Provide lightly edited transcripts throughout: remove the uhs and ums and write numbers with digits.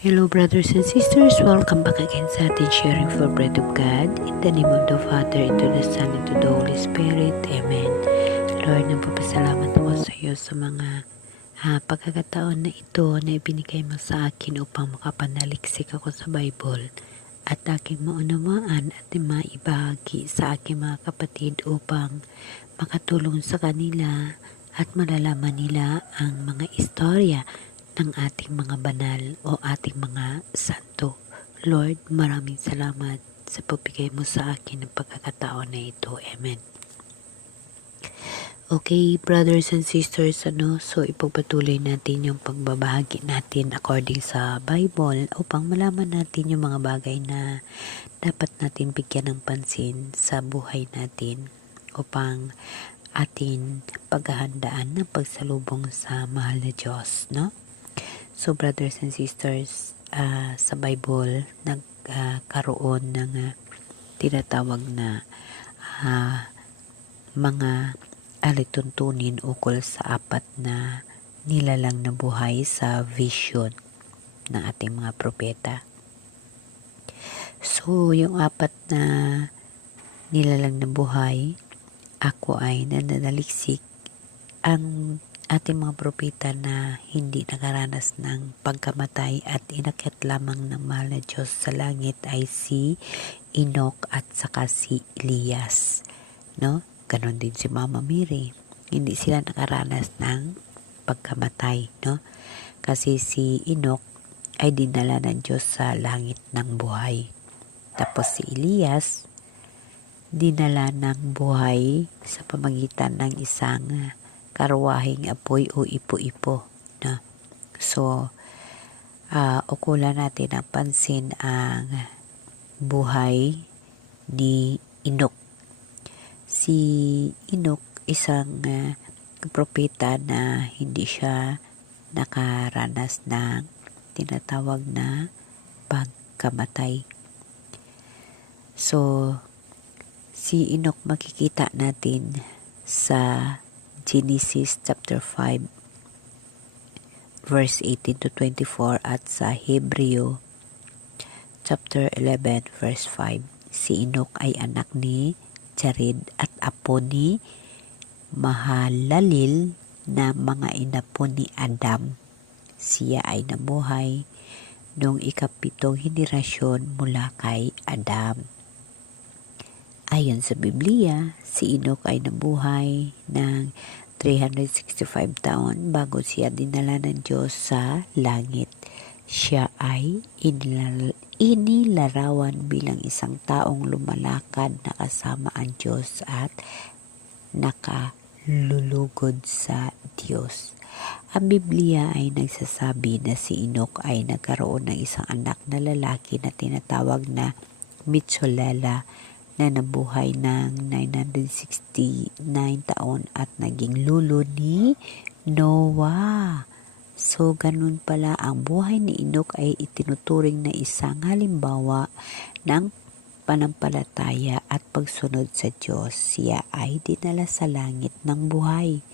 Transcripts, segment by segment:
Hello brothers and sisters, welcome back again sa ating sharing for bread of God. In the name of the Father, and to the Son, and to the Holy Spirit. Amen. Lord, nagpapasalamat ako sa iyo sa mga pagkakataon na ito na ibinigay mo sa akin upang makapanaliksik ako sa Bible at aking maunawaan at maibahagi sa aking mga kapatid upang makatulong sa kanila at malalaman nila ang mga istorya ng ating mga banal o ating mga santo. Lord, maraming salamat sa pagbigay mo sa akin ng pagkakataon na ito. Amen. Okay, brothers and sisters, so ipagpatuloy natin yung pagbabahagi natin according sa Bible upang malaman natin yung mga bagay na dapat natin bigyan ng pansin sa buhay natin upang atin paghahandaan ng pagsalubong sa mahal na Diyos, no? So brothers and sisters, sa Bible nagkaroon ng tinatawag na mga alituntunin ukol sa apat na nilalang na buhay sa vision ng ating mga propeta. So yung apat na nilalang na buhay, ako ay nananaliksik ang ating mga propeta na hindi nakaranas ng pagkamatay at inakyat lamang ng mahal na Diyos sa langit ay si Enoch at saka si Elias, no? Ganon din si Mama Mary, hindi sila nakaranas ng pagkamatay, no? Kasi si Enoch ay dinala ng Diyos sa langit ng buhay, tapos si Elias dinala ng buhay sa pamagitan ng isang karwaheng apoy o ipo-ipo, no? So, ukulan natin ang pansin ang buhay ni Enoch. Si Enoch isang propeta na hindi siya nakaranas ng tinatawag na pagkamatay. So, si Enoch makikita natin sa Genesis chapter 5 verse 18 to 24 at sa Hebreo chapter 11 verse 5. Si Enoch ay anak ni Jared at apo ni Mahalalel na mga inapo ni Adam. Siya ay nabuhay noong ikapitong henerasyon mula kay Adam. Ayon sa Biblia, si Enoch ay nabuhay ng 365 taon bago siya dinala ng Diyos sa langit. Siya ay inilarawan bilang isang taong lumalakad na kasama ang Diyos at nakalulugod sa Diyos. Ang Biblia ay nagsasabi na si Enoch ay nagkaroon ng isang anak na lalaki na tinatawag na Methuselah na nabuhay ng 969 taon at naging lulo ni Noah. So, ganun pala, ang buhay ni Enoch ay itinuturing na isang halimbawa ng panampalataya at pagsunod sa Diyos. Siya ay dinala sa langit ng buhay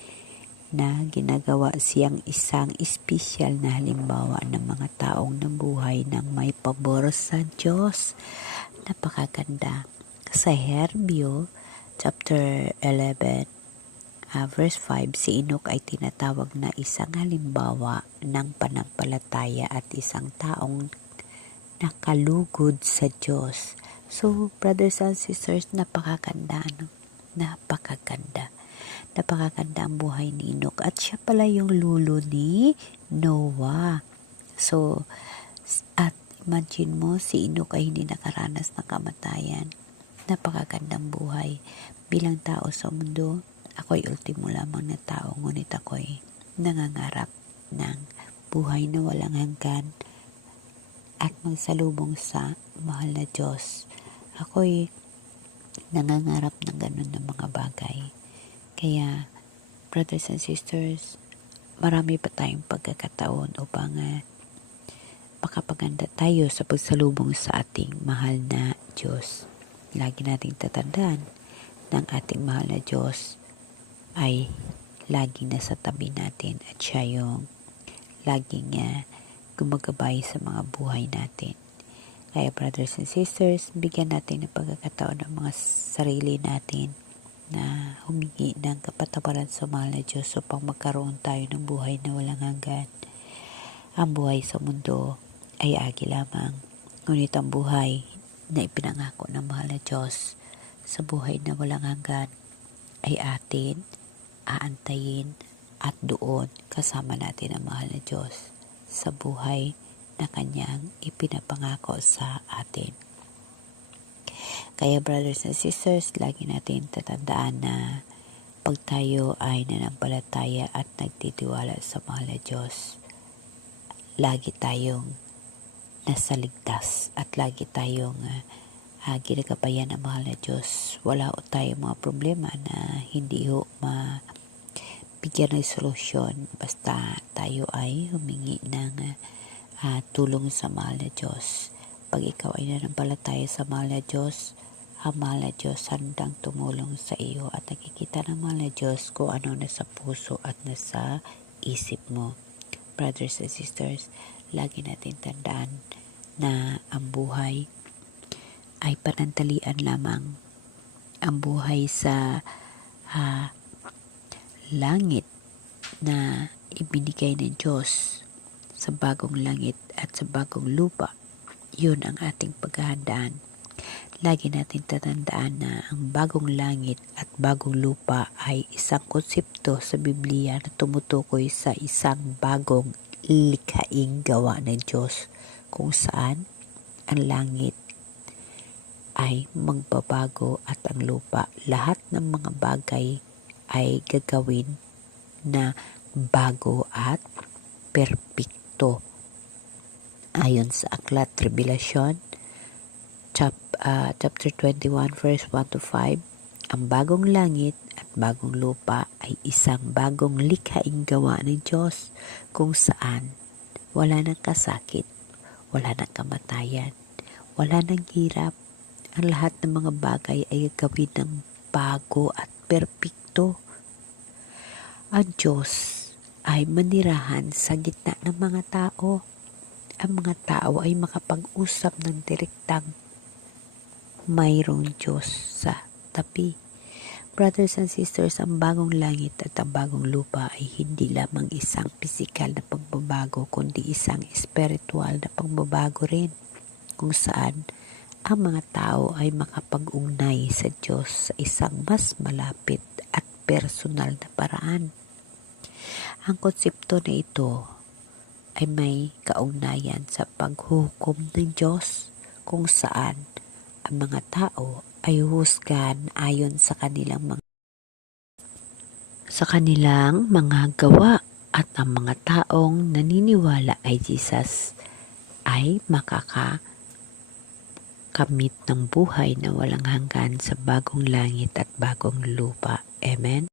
na ginagawa siyang isang espesyal na halimbawa ng mga taong nabuhay ng may pabor sa Diyos. Napakaganda. Sa Hebreo chapter 11 verse 5, si Enoch ay tinatawag na isang halimbawa ng panampalataya at isang taong nakalugod sa Diyos. So, brothers and sisters, napakaganda, no? Napakaganda ang buhay ni Enoch at siya pala yung lulo ni Noah. So, at imagine mo, si Enoch ay hindi nakaranas ng kamatayan. Napakagandang buhay. Bilang tao sa mundo, ako'y ultimo lamang na tao, ngunit ako'y nangangarap ng buhay na walang hanggan at magsalubong sa mahal na Diyos. Ako'y nangangarap ng ganun ng mga bagay. Kaya, brothers and sisters, marami pa tayong pagkakataon upang makapaganda tayo sa pagsalubong sa ating mahal na Diyos. Lagi nating tatandaan ng ating mahal na Diyos ay laging nasa tabi natin at siya yung laging gumagabay sa mga buhay natin. Kaya brothers and sisters, bigyan natin ng pagkakataon ng mga sarili natin na humingi ng kapatawaran sa mahal na Diyos upang magkaroon tayo ng buhay na walang hanggan. Ang buhay sa mundo ay agi lamang, ngunit ang buhay na ipinangako ng mahal na Diyos sa buhay na walang hanggan ay atin, aantayin, at doon kasama natin ang mahal na Diyos sa buhay na kanyang ipinapangako sa atin. Kaya brothers and sisters, lagi natin tatandaan na pag tayo ay nanampalataya at nagtitiwala sa mahal na Diyos, lagi tayong nasa ligtas at lagi tayong ginagabayan ng mahal na Diyos. Wala o tayong mga problema na hindi bigyan ng solusyon basta tayo ay humingi ng tulong sa mahal na Diyos. Pag ikaw ay nanampalataya sa mahal na Diyos, ang mahal na Diyos handang tumulong sa iyo at nakikita ng mahal na Diyos kung ano nasa puso at nasa isip mo. Brothers and sisters, lagi natin tandaan na ang buhay ay panandalian lamang. Ang buhay sa langit na ibinigay ng Diyos sa bagong langit at sa bagong lupa, yun ang ating paghahandaan. Lagi natin tatandaan na ang bagong langit at bagong lupa ay isang konsepto sa Biblia na tumutukoy sa isang bagong likhaing gawa ng Diyos, kung saan ang langit ay magbabago at ang lupa, lahat ng mga bagay ay gagawin na bago at perpekto. Ayon sa Aklat Revelasyon, chapter 21, verse 1 to 5, ang bagong langit at bagong lupa ay isang bagong likhaing gawa ng Diyos, kung saan wala nang kasakit, wala nang kamatayan, wala nang hirap. Ang lahat ng mga bagay ay gagawin ng bago at perpekto. Ang Diyos ay manirahan sa gitna ng mga tao. Ang mga tao ay makapag-usap ng direktang mayroong Diyos sa tabi. Brothers and sisters, ang bagong langit at ang bagong lupa ay hindi lamang isang pisikal na pagbabago, kundi isang espiritual na pagbabago rin, kung saan ang mga tao ay makapag-ugnay sa Diyos sa isang mas malapit at personal na paraan. Ang konsepto na ito ay may kaugnayan sa paghukom ng Diyos, kung saan ang mga tao ay husgahan ayon sa kanilang mga gawa, at ang mga taong naniniwala kay Jesus ay makakakamit ng buhay na walang hanggan sa bagong langit at bagong lupa. Amen?